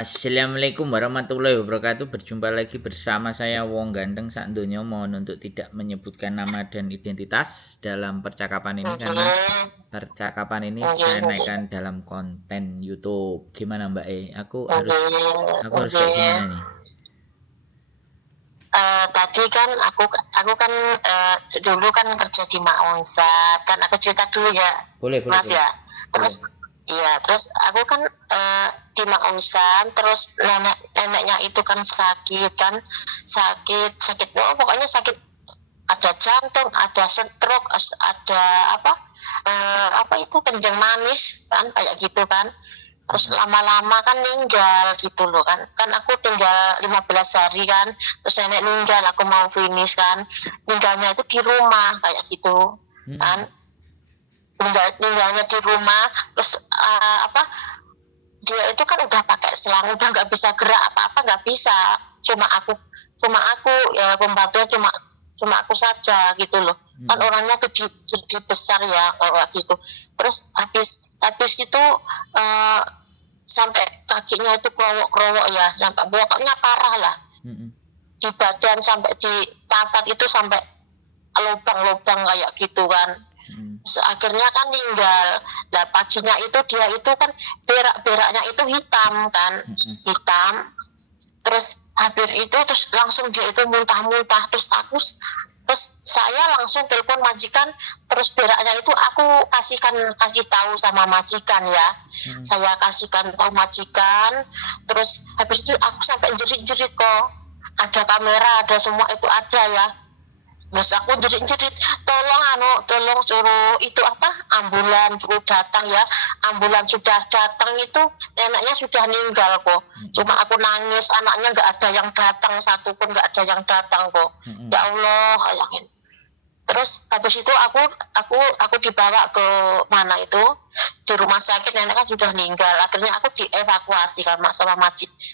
Assalamualaikum warahmatullahi wabarakatuh. Berjumpa lagi bersama saya Wong Ganteng sak donya. Mohon untuk tidak menyebutkan nama dan identitas dalam percakapan ini karena percakapan ini saya naikkan dalam konten YouTube. Gimana Mbak E? Aku harus kayak gimana nih? Tadi kan aku kan dulu kan kerja di Maonsat kan, aku cerita dulu ya Boleh. Mas ya. Terus iya, terus aku kan di Maonsat, terus neneknya itu kan sakit pokoknya sakit, ada jantung, ada stroke, ada apa itu kencing manis kan, kayak gitu kan. Terus lama-lama kan meninggal gitu loh kan aku tinggal 15 hari kan, terus nenek meninggal, aku mau finish kan, meninggalnya itu di rumah kayak gitu kan, meninggalnya di rumah. Terus dia itu kan udah pakai selang, udah nggak bisa gerak apa-apa, nggak bisa, cuma aku ya, pembantunya cuma aku saja gitu loh. Kan orangnya gede besar ya kayak gitu. Terus habis itu sampai kakinya itu kerowok ya, sampai pokoknya parah lah. Di badan sampai di pantat itu sampai lubang-lubang kayak gitu kan. Akhirnya kan meninggal. Nah paginya itu dia itu kan beraknya itu hitam kan, hitam. Terus hampir itu terus langsung dia itu muntah-muntah. Terus saya langsung telepon majikan. Terus beraknya itu aku kasih tahu sama majikan ya. Saya kasihkan tahu majikan. Terus habis itu aku sampai jerit-jerit kok. Ada kamera, ada semua itu ada ya. Terus aku jerit-jerit, tolong suruh itu ambulan suruh datang ya. Ambulan sudah datang, itu neneknya sudah meninggal kok. Cuma aku nangis, anaknya nggak ada yang datang, satu pun nggak ada yang datang kok. Ya Allah, bayangin. Terus habis itu aku dibawa ke mana itu, di rumah sakit, nenek kan sudah meninggal. Akhirnya aku dievakuasi kan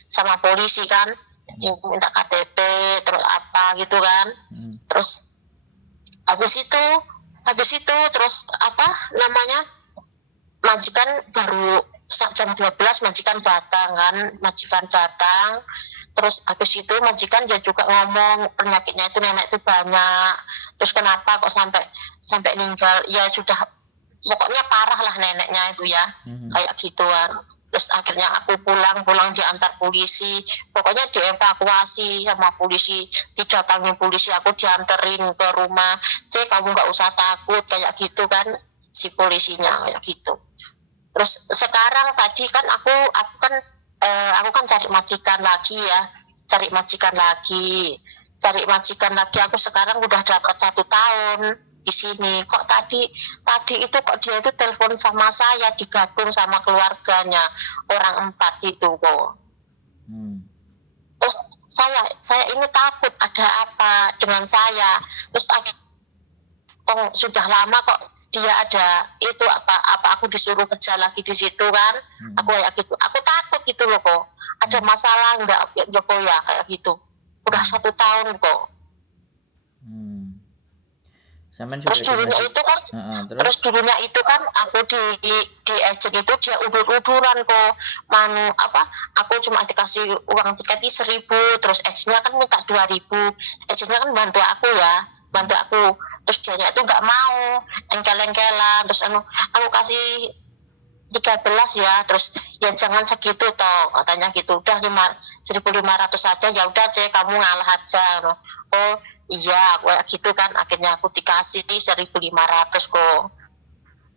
sama polisi kan, minta KTP terus apa gitu kan. Terus habis itu terus majikan baru jam 12 majikan datang. Terus habis itu majikan dia juga ngomong penyakitnya itu nenek itu banyak, terus kenapa kok sampai meninggal, ya sudah pokoknya parah lah neneknya itu ya, kayak gituan. Terus akhirnya aku pulang diantar polisi, pokoknya dievakuasi sama polisi, didatangi polisi, aku dianterin ke rumah. Kamu nggak usah takut kayak gitu kan, si polisinya kayak gitu. Terus sekarang tadi kan aku kan cari majikan lagi ya, cari majikan lagi. Aku sekarang udah dapat 1 tahun di sini. Kok tadi itu kok dia itu telepon sama saya, digabung sama keluarganya, orang 4 itu kok. Terus saya ini takut ada apa dengan saya. Terus sudah lama kok dia ada itu apa aku disuruh kerja lagi di situ kan. Aku kayak gitu, aku takut gitu loh kok, ada masalah enggak Joko ya kayak gitu. Udah 1 tahun kok. Terus dulunya itu kan aku di agent itu dia udur-uduran kok, aku cuma dikasih uang tiketnya 1.000, terus agentnya kan minta 2.000. Agentnya kan bantu aku, terus dia itu nggak mau, engkel-engkelan. Terus aku kasih 13 ya, terus ya jangan segitu toh katanya gitu, udah 1.500 saja, ya udah kamu ngalah aja. Oh iya, kayak gitu kan. Akhirnya aku dikasih 1.500 kok,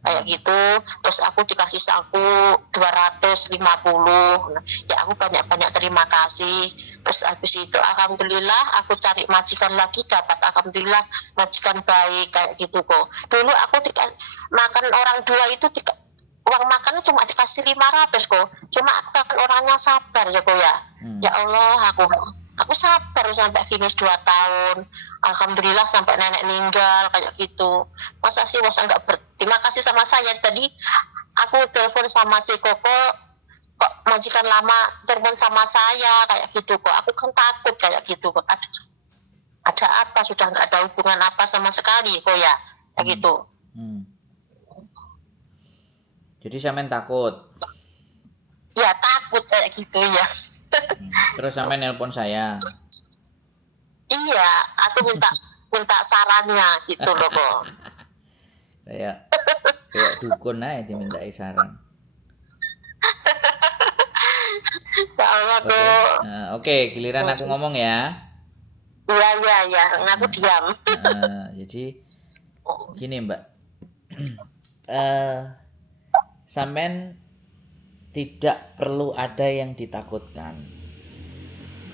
kayak gitu. Terus aku dikasih saku 250. Ya aku banyak-banyak terima kasih. Terus habis itu alhamdulillah aku cari majikan lagi, dapat alhamdulillah majikan baik kayak gitu kok. Dulu aku makan orang dua itu uang makannya cuma dikasih 500 kok. Cuma aku kan orangnya sabar ya kok ya. Ya Allah, aku sabar sampai finish 2 tahun. Alhamdulillah sampai nenek meninggal kayak gitu. Masa enggak berterima kasih sama saya. Tadi aku telepon sama si Koko, kok majikan lama telepon sama saya kayak gitu kok. Aku kan takut kayak gitu kok. Ada apa, sudah nggak ada hubungan apa sama sekali kok ya kayak gitu. Jadi sampean takut. Ya takut kayak gitu ya. Terus sampai nelpon saya. Iya, aku minta minta sarannya gitu loh kok. Kayak dukun aja dimintai saran. Ya Allah Oke. kok. Oke, giliran aku ngomong ya. Iya iya iya, aku diam. Jadi gini Mbak. Sampean tidak perlu ada yang ditakutkan.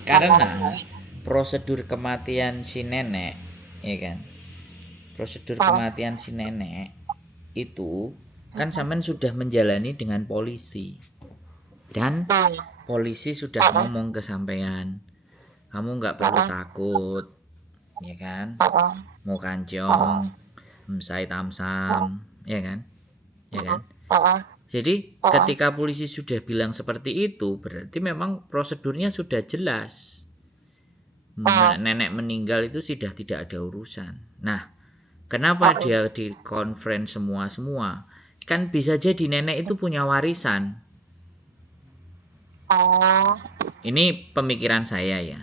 Karena prosedur kematian si nenek, ya kan? Prosedur kematian si nenek itu kan sampean sudah menjalani dengan polisi. Dan polisi sudah ngomong ke sampean, kamu nggak perlu takut, ya kan? Mau kancong, sai tamsam, ya kan? Ya kan? Jadi ketika polisi sudah bilang seperti itu, berarti memang prosedurnya sudah jelas. Nenek meninggal itu sudah tidak ada urusan. Nah, kenapa dia di conference semua? Kan bisa jadi nenek itu punya warisan. Ini pemikiran saya ya,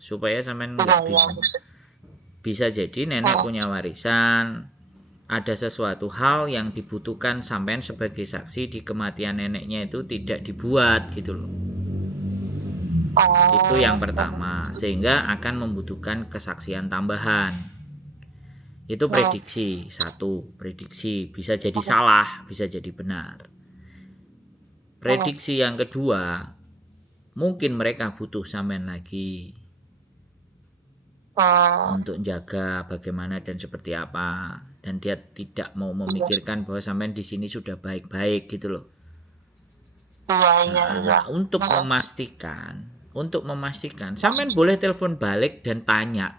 supaya sampean nggak bingung. Bisa jadi nenek punya warisan, ada sesuatu hal yang dibutuhkan sampean sebagai saksi di kematian neneknya itu tidak dibuat gitu loh. Itu yang pertama, sehingga akan membutuhkan kesaksian tambahan. Itu prediksi, satu prediksi, bisa jadi salah, bisa jadi benar. Prediksi yang kedua, mungkin mereka butuh sampean lagi untuk jaga bagaimana dan seperti apa, dan dia tidak mau memikirkan bahwa sampean di sini sudah baik-baik gitu loh. Untuk memastikan sampean boleh telepon balik dan tanya,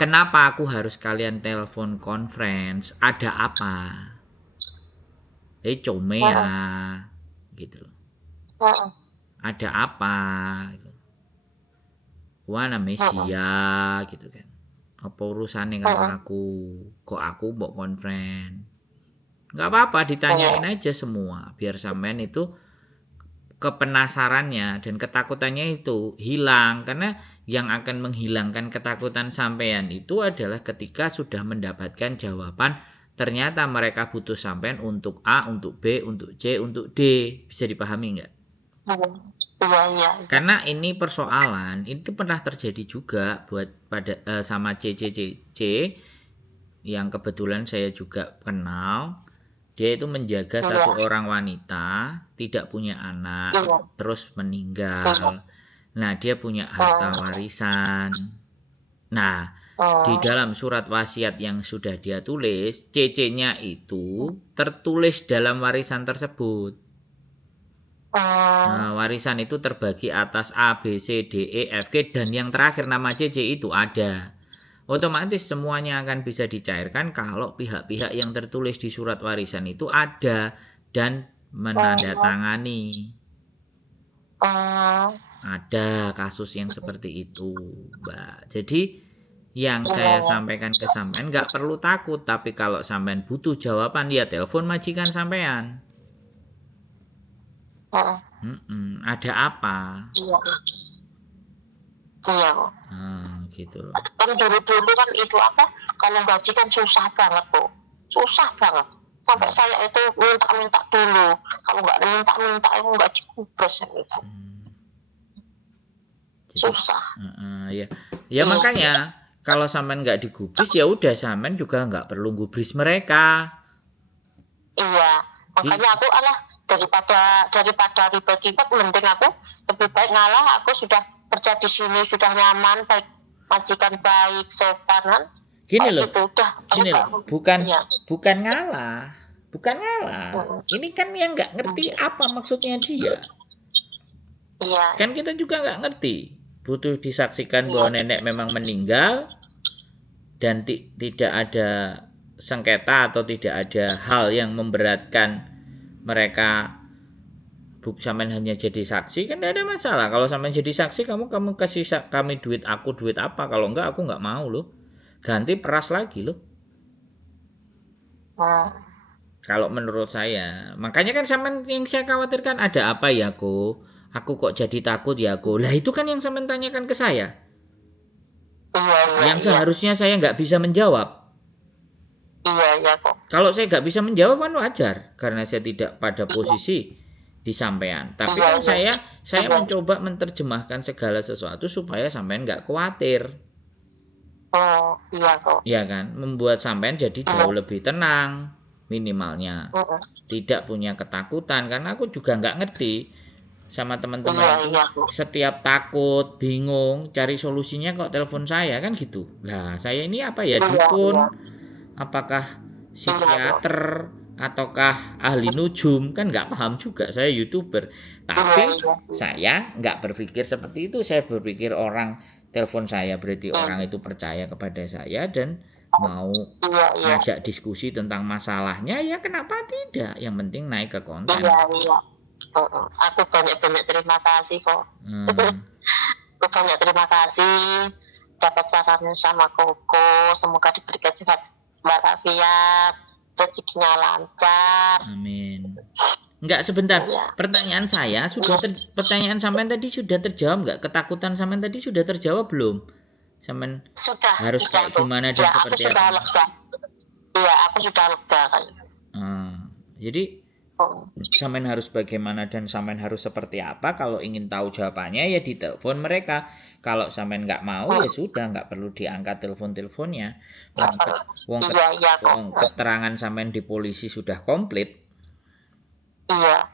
kenapa aku harus kalian telepon conference, ada apa? Come ya gitu loh. Ada apa? Wana Mesia gitu kan. Apa urusannya dengan aku? Kok aku mbok conference? Nggak apa-apa, ditanyain aja semua biar sampean itu kepenasarannya dan ketakutannya itu hilang, karena yang akan menghilangkan ketakutan sampean itu adalah ketika sudah mendapatkan jawaban ternyata mereka butuh sampean untuk A, untuk B, untuk C, untuk D. Bisa dipahami nggak? Iya. Karena ini persoalan itu pernah terjadi juga buat pada sama CCCC yang kebetulan saya juga kenal. Dia itu menjaga satu orang wanita, tidak punya anak, terus meninggal. Nah, dia punya harta warisan. Nah, di dalam surat wasiat yang sudah dia tulis, CC-nya itu tertulis dalam warisan tersebut. Nah, warisan itu terbagi atas A, B, C, D, E, F, G, dan yang terakhir nama CC itu ada. Otomatis semuanya akan bisa dicairkan kalau pihak-pihak yang tertulis di surat warisan itu ada dan menandatangani. Ada kasus yang seperti itu, Mbak. Jadi yang saya sampaikan ke sampean nggak perlu takut, tapi kalau sampean butuh jawaban ya telepon majikan sampean. Ada apa? Iya kok. Gitu loh. Kan dulu kan itu apa? Kalau gaji kan susah banget kok. Susah banget. Sampai saya itu minta dulu. Kalau nggak minta itu nggak cukup gitu. Susah. Ya makanya kalau sampean nggak digubris ya udah, sampean juga nggak perlu gubris mereka. Iya. Makanya aku daripada ribet-ribet, mending aku lebih baik ngalah. Aku sudah kerja di sini, sudah nyaman, baik majikan baik, sopan kan. Gini loh, gitu, bukan ngalah. Ini kan yang nggak ngerti apa maksudnya dia. Iya. Kan kita juga nggak ngerti. Butuh disaksikan bahwa nenek memang meninggal dan tidak ada sengketa atau tidak ada hal yang memberatkan mereka. Sampean hanya jadi saksi kan tidak ada masalah. Kalau sampean jadi saksi, kamu kasih kami duit, aku duit apa? Kalau enggak aku enggak mau loh. Ganti peras lagi loh. kalau menurut saya. Makanya kan sampean yang saya khawatirkan ada apa ya, Aku kok jadi takut ya, Lah itu kan yang sampean tanyakan ke saya. Iya. Yang seharusnya saya nggak bisa menjawab. Iya kok. Kalau saya nggak bisa menjawab kan wajar, karena saya tidak pada posisi disampaikan. Tapi kan saya mencoba menerjemahkan segala sesuatu supaya sampean nggak khawatir. Oh iya kok. Iya kan, membuat sampean jadi jauh lebih tenang minimalnya. Tidak punya ketakutan, karena aku juga nggak ngerti sama teman-teman setiap takut, bingung, cari solusinya kok telepon saya kan gitu. Lah saya ini apa ya, dukun, apakah psikiater ataukah ahli nujum, kan nggak paham juga, saya YouTuber. Tapi saya nggak berpikir seperti itu. Saya berpikir orang telepon saya berarti orang itu percaya kepada saya dan mau ngajak diskusi tentang masalahnya, ya kenapa tidak, yang penting naik ke konten. Aku banyak terima kasih kok. Aku banyak terima kasih dapat sarannya sama Koko. Semoga diberikan sehat walafiat, rezekinya lancar. Amin. Enggak, sebentar. Pertanyaan saya pertanyaan sampean tadi sudah terjawab enggak? Ketakutan sampean tadi sudah terjawab belum? Sampean sudah harus kayak gimana dan seperti apa? Iya, aku sudah lega kan. Jadi sampean harus bagaimana dan sampean harus seperti apa. Kalau ingin tahu jawabannya ya ditelepon mereka. Kalau sampean nggak mau ya sudah, nggak perlu diangkat telepon-teleponnya. Keterangan sampean di polisi sudah komplit. Iya.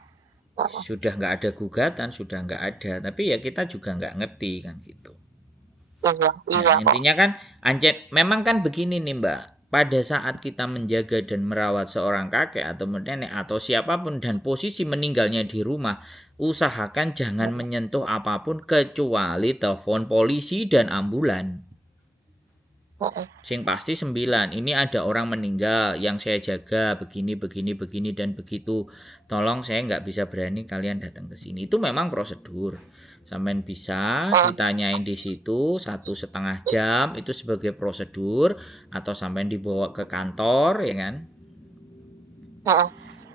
Sudah nggak ada gugatan, sudah nggak ada. Tapi ya kita juga nggak ngerti kan gitu. Iya. Intinya kan memang kan begini nih Mbak. Pada saat kita menjaga dan merawat seorang kakek atau nenek atau siapapun dan posisi meninggalnya di rumah, usahakan jangan menyentuh apapun kecuali telepon polisi dan ambulan. Sing pasti 9, ini ada orang meninggal yang saya jaga begini dan begitu. Tolong, saya nggak bisa berani kalian datang ke sini. Itu memang prosedur. Sampean bisa ditanyain di situ 1,5 jam itu sebagai prosedur, atau sampean dibawa ke kantor ya kan?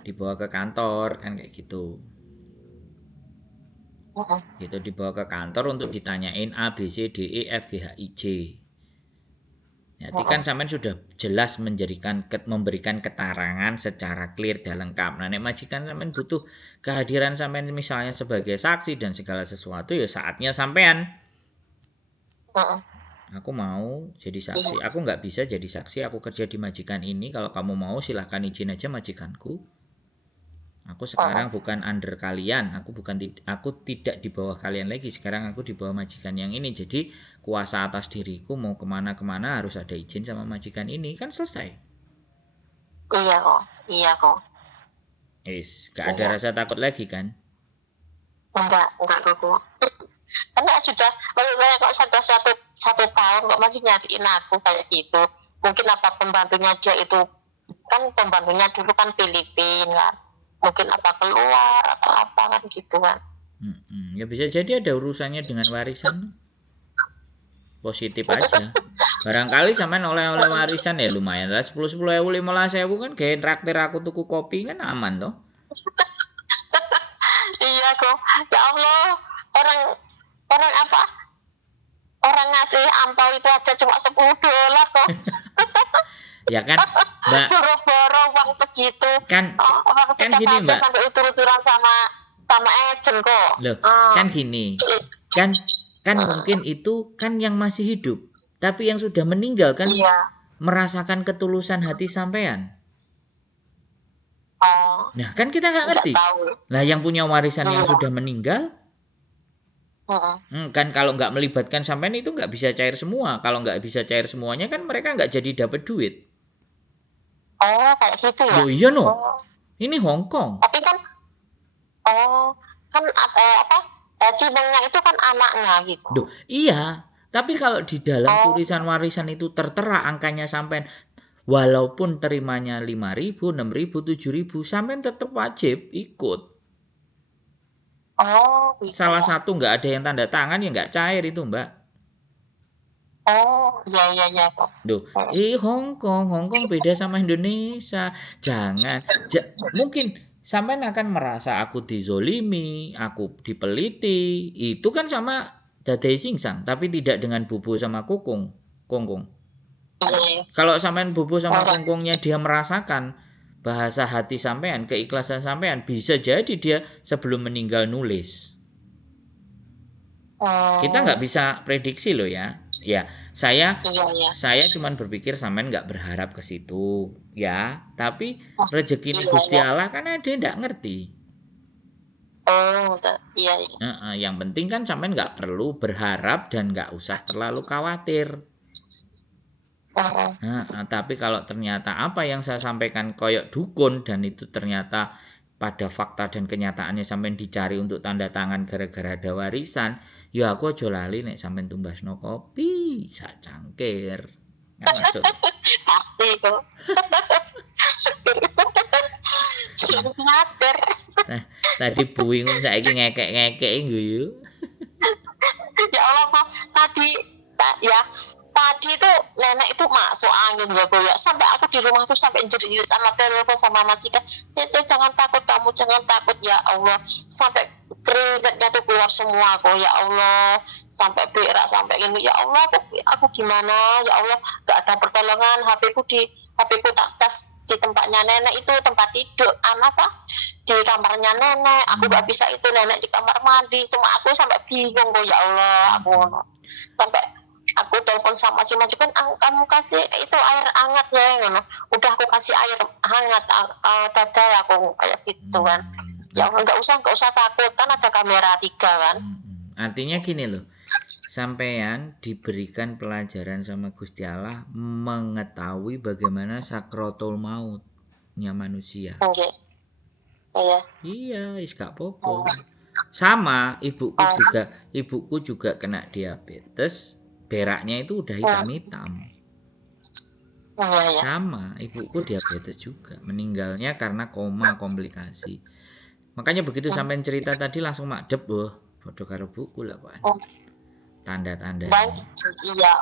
Dibawa ke kantor kan kayak gitu. Gitu, dibawa ke kantor untuk ditanyain A B C D E F G H I J. Jadi kan sampean sudah jelas memberikan keterangan secara clear dan lengkap. Nah, nek majikan sampean butuh kehadiran sampean misalnya sebagai saksi dan segala sesuatu, ya saatnya sampean. Aku mau jadi saksi. Aku nggak bisa jadi saksi. Aku kerja di majikan ini. Kalau kamu mau silahkan izin aja majikanku. Aku sekarang bukan under kalian. Aku tidak di bawah kalian lagi. Sekarang aku di bawah majikan yang ini. Jadi kuasa atas diriku mau kemana-kemana harus ada izin sama majikan ini, kan selesai. Iya kok. Gak ada rasa takut lagi kan? Enggak kok. Karena sudah, menurut saya kok sudah satu tahun kok masih nyariin aku kayak gitu. Mungkin apa pembantunya dia itu, kan pembantunya dulu kan Filipina kan. Mungkin apa keluar atau apa kan gitu kan. Ya bisa jadi ada urusannya dengan warisan. Positif aja. Barangkali sampean oleh-oleh warisan ya lumayan lah, 10.000 15.000 kan kayak traktir aku tuku kopi kan aman toh. Iya kok. Ya Allah, orang apa? Orang ngasih ampau itu aja cuma $10 kok. Ya kan, Mbak. Boro-boro uang segitu. Kan gini, Mbak. Sampai utur-uturan sama agent kok. Loh, kan gini. Kan mungkin itu kan yang masih hidup, tapi yang sudah meninggal kan merasakan ketulusan hati sampean. Nah kan kita nggak ngerti. Nah yang punya warisan yang sudah meninggal, kan kalau nggak melibatkan sampean itu nggak bisa cair semua. Kalau nggak bisa cair semuanya kan mereka nggak jadi dapat duit. Oh kayak gitu ya? Loh iya no. Ini Hong Kong. Tapi kan, kan Cimengnya itu kan anaknya gitu. Duh, iya, tapi kalau di dalam tulisan warisan itu tertera angkanya sampean, walaupun terimanya 5.000, 6.000, 7.000, sampean tetap wajib ikut. Gitu. Salah satu nggak ada yang tanda tangan ya nggak cair itu Mbak. Oh, iya kok. Duh, Hong Kong beda sama Indonesia. Jangan, mungkin sampean akan merasa aku dizolimi, aku dipeliti. Itu kan sama dadai singsang, tapi tidak dengan bubu sama kongkong. Iya. Kalau sampean bubu sama Enggak. kongkongnya dia merasakan bahasa hati sampean, keikhlasan sampean, bisa jadi dia sebelum meninggal nulis. Kita nggak bisa prediksi loh ya. Ya, saya cuman berpikir sampean nggak berharap ke situ ya. Tapi rezeki ini Gusti Allah kan ada nggak ngerti. Oh, iya. Yang penting kan sampean nggak perlu berharap dan nggak usah terlalu khawatir. Tapi kalau ternyata apa yang saya sampaikan koyok dukun dan itu ternyata pada fakta dan kenyataannya sampean dicari untuk tanda tangan gara-gara ada warisan, ya aku aja lali nek sampean tumbasno kopi sak cangkir. Kan maksud Pasti kok. Ngater. Tadi buing saiki ngekek-ngekek guyu. Ya Allah kok tadi itu nenek itu masuk angin ya Bu ya, sampai aku di rumah tuh sampai jerit sama telepon sama majikan, jangan takut, kamu jangan takut ya Allah, sampai keringatnya tuh keluar semua kok ya Allah, sampai berak sampai ini ya Allah, aku gimana ya Allah, gak ada pertolongan, HP ku tak tas di tempatnya nenek itu, tempat tidur di kamarnya nenek, aku gak bisa itu, nenek di kamar mandi semua, aku sampai bingung kok ya Allah, aku sampai aku telepon sama si majikan, kamu kasih itu air hangat ya, ngono. Udah aku kasih air hangat, tadi aku kayak gitu kan. Ya nggak usah takut, kan ada kamera 3 kan. Artinya gini loh, sampean diberikan pelajaran sama Gusti Allah mengetahui bagaimana sakratul mautnya manusia. Iya, is gak popo. Sama ibuku juga kena diabetes. Beraknya itu udah hitam-hitam. Sama, ibuku diabetes juga. Meninggalnya karena koma komplikasi. Makanya begitu sampean cerita tadi langsung madep, boh. Bodoh karo buku lah, Pak. Tanda-tanda. Iya.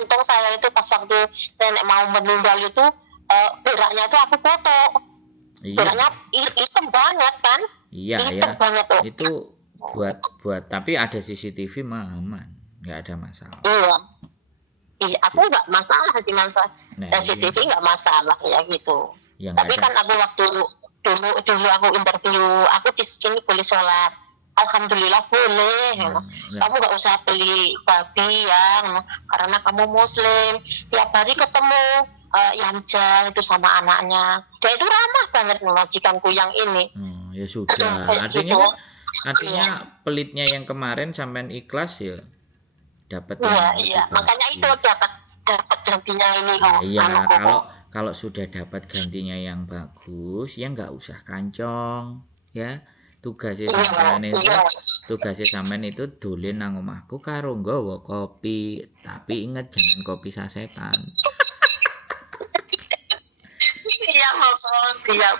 Untung saya itu pas waktu nenek mau meninggal itu beraknya itu aku foto. Beraknya hitam banget kan? Iya, hitam banget tuh. Itu buat tapi ada CCTV mah aman, nggak ada masalah. Iya, aku nggak masalah di masalah CCTV, nggak masalah ya gitu. Ya, tapi kan aku waktu dulu aku interview, aku di sini boleh sholat, alhamdulillah boleh. Kamu nggak usah beli babi ya, karena kamu muslim. Tiap hari ketemu Yamja itu sama anaknya, dia itu ramah banget majikanku yang ini. Ya sudah, artinya artinya pelitnya yang kemarin sampean ikhlas ya dapat. Iya, makanya itu dapat gantinya ini kok. Iya, kalau sudah dapat gantinya yang bagus ya nggak usah kancong ya. Tugasnya sampean itu dolen nang omahku karo nggawa kopi, tapi inget jangan kopi sasetan. Siap,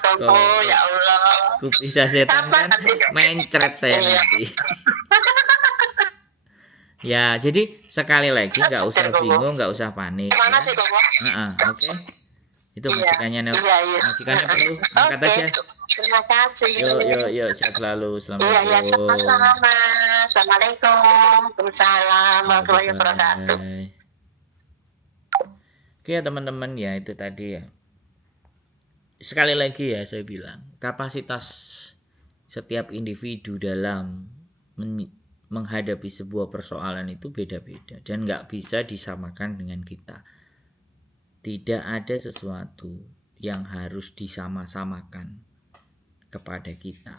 ya Allah. Kopi sasetan kan mencret saya nanti. Ya, jadi sekali lagi nggak usah bingung, nggak usah panik. Oke. Itu majikannya majikannya perlu angkat aja. Terima kasih. Yuk, sehat selalu. Assalamualaikum. Waalaikumsalam warahmatullahi wabarakatuh. Oke ya teman-teman, ya itu tadi ya. Sekali lagi ya saya bilang, kapasitas setiap individu dalam menghadapi sebuah persoalan itu beda-beda dan nggak bisa disamakan dengan kita. Tidak ada sesuatu yang harus disama-samakan kepada kita.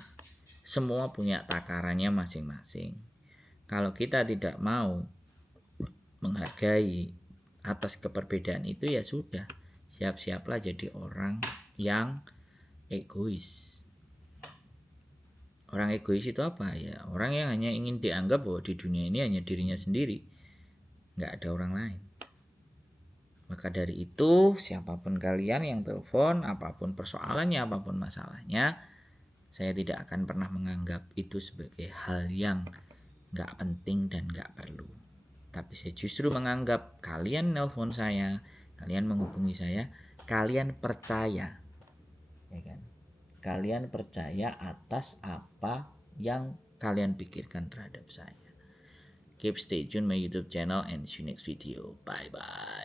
Semua punya takarannya masing-masing. Kalau kita tidak mau menghargai atas keperbedaan itu, ya sudah, siap-siaplah jadi orang yang egois. Orang egois itu apa ya? Orang yang hanya ingin dianggap bahwa di dunia ini hanya dirinya sendiri, nggak ada orang lain. Maka dari itu, siapapun kalian yang telepon, apapun persoalannya, apapun masalahnya, saya tidak akan pernah menganggap itu sebagai hal yang nggak penting dan nggak perlu. Tapi saya justru menganggap kalian nelpon saya, kalian menghubungi saya, kalian percaya, ya kan? Kalian percaya atas apa yang kalian pikirkan terhadap saya. Keep stay tune my YouTube channel and see you next video. Bye bye.